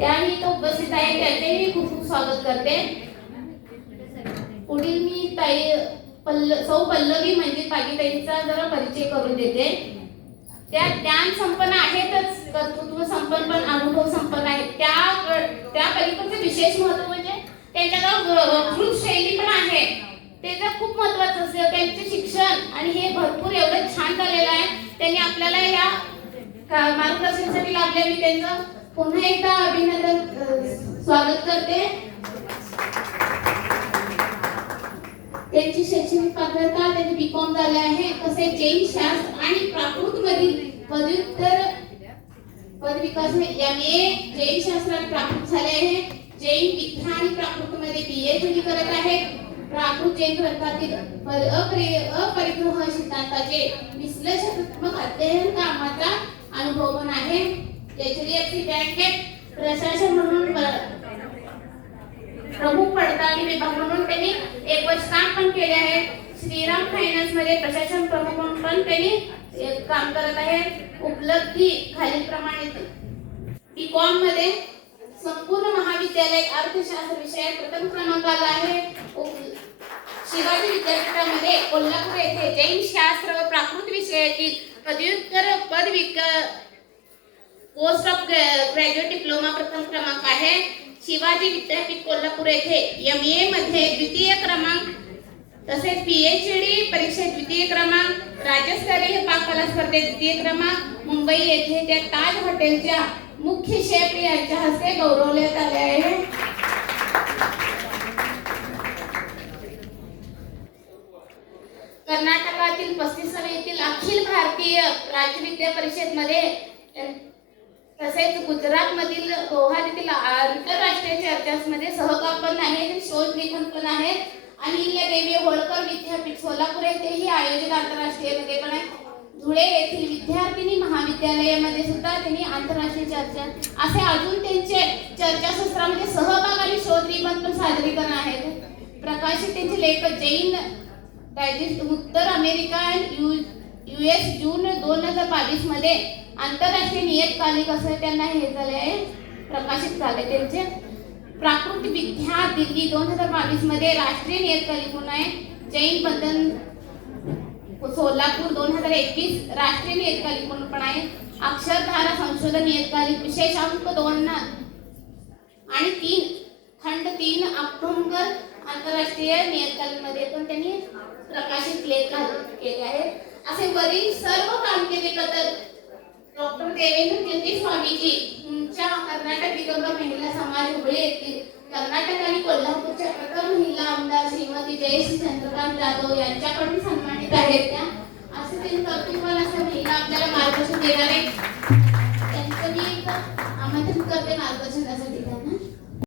त्याही तो उपस्थित आहे, त्यांचेही खूप खूप स्वागत करते. पुढील मी सौ पल्लवी म्हणजे ताईंचा जरा परिचय करून देते. त्या ज्ञान संपन्न आहेतच, कर्तृत्व संपन्न पण अनुभव संपन्न आहेत. त्या पलीकडचे विशेष महत्व म्हणजे त्यांच्याकडे वक्तृत्व शैली पण आहे. त्याचं खूप महत्वाचं असतं. त्यांचे शिक्षण आणि हे भरपूर एवढं छान झालेलं आहे. त्यांनी आपल्याला या मार्गदर्शनासाठी लाभले. मी त्यांचं पुन्हा एकदा अभिनंदन स्वागत करते. त्यांची शैक्षणिक पात्रता त्यांनी बीकॉम झाले आहे. तसेच जैन शास्त्र आणि प्राकृत मधील पदव्युत्तर पदविकास MA जैन शास्त्र आणि प्राकृत झाले आहे. जैन विद्या आणि प्राकृत मध्ये PhD करत आहेत. प्राकृत जैन ग्रंथातील अपरिग्रह सिद्धांताचे विश्लेषणात्मक अध्ययन कामाचा अनुभव पण आहे. HDFC बँकेत प्रशासन म्हणून प्रमुख पडताळणी विभाग म्हणून त्यांनी 1 वर्ष काम पण केले आहे. श्रीराम फायनान्स मध्ये प्रशासन प्रमुख म्हणून पण त्यांनी काम करत आहेत. उपलब्धी खालीलप्रमाणे बीकॉम मध्ये संपूर्ण महाविद्यालय अर्थशास्त्र विषयात प्रथम क्रमांकाला आहे. शिवाजी विद्यापीठामध्ये कोल्हापूर येथे जैन शास्त्र व प्राकृत विषयातील पदव्युत्तर पोस्ट ऑफ ग्रॅज्युएट डिप्लोमा प्रथम क्रमांक आहे. शिवाजी विद्यापीठ कोल्हापूर येथे MA मध्ये द्वितीय क्रमांक, तसेच PhD परीक्षेत द्वितीय क्रमांक, राज्यस्तरीय पाककला स्पर्धेत द्वितीय क्रमांक, मुंबई येथे त्या ताज हॉटेलच्या मुख्य शेफ यांच्या हस्ते गौरवण्यात आले आहे. कर्नाटकातील 35व्या येथील अखिल भारतीय राज्य विद्या परिषद मध्ये तसेच गुजरात मधील गुवाहाटीतील आंतरराष्ट्रीय चर्चामध्ये सहकार पण आहे, शोध लेखन पण आहे. अहिल्या देवी होळकर विद्यापीठ सोलापूर येथेही आयोजित आंतरराष्ट्रीय मध्ये पण आहे. धुळे येथील विद्यार्थिनी महाविद्यालयामध्ये सुद्धा त्यांनी आंतरराष्ट्रीय चर्चा असे अजून त्यांचे चर्चासत्रामध्ये सहभाग आणि शोध निबंध पण सादरीकरण आहेत. प्रकाशित त्यांचे लेख जैन डायजेस्ट उत्तर अमेरिका आणि US जून 2022 मध्ये आंतरराष्ट्रीय नियतकालिक असे त्यांना हे झाले आहे, प्रकाशित झाले. त्यांचे प्राकृत विद्या दिल्ली 2022 मध्ये राष्ट्रीय नियतकालिक म्हणून आहे. जैन बंधन सोलापूर 2021 राष्ट्रीय नियतकालिक म्हणून पण आहे. अक्षरधारा संशोधन नियतकालिक विशेषांक 2 आणि 3 खंड 3 ऑक्टोबर आंतरराष्ट्रीय नियतकालिक मध्ये पण त्यांनी प्रकाशित लेख केले आहेत. असे वरील सर्व कामगिरीबद्दल डॉक्टर देवेंद्र कीर्ती स्वामीजी तुमच्या कर्नाटक दिगंबर महिला समाज हुबळी येथील कर्नाटक आणि कोल्हापूरच्या प्रथम महिला आमदार श्रीमती जयश्री चंद्रकांत जाधव यांच्याकडून सन्मानित आहेत. त्या असे त्यांनी कर्तृत्ववान अशा महिला आपल्याला मार्गदर्शन देणार आहेत. त्यांचं मी आमंत्रित करते मार्गदर्शनासाठी.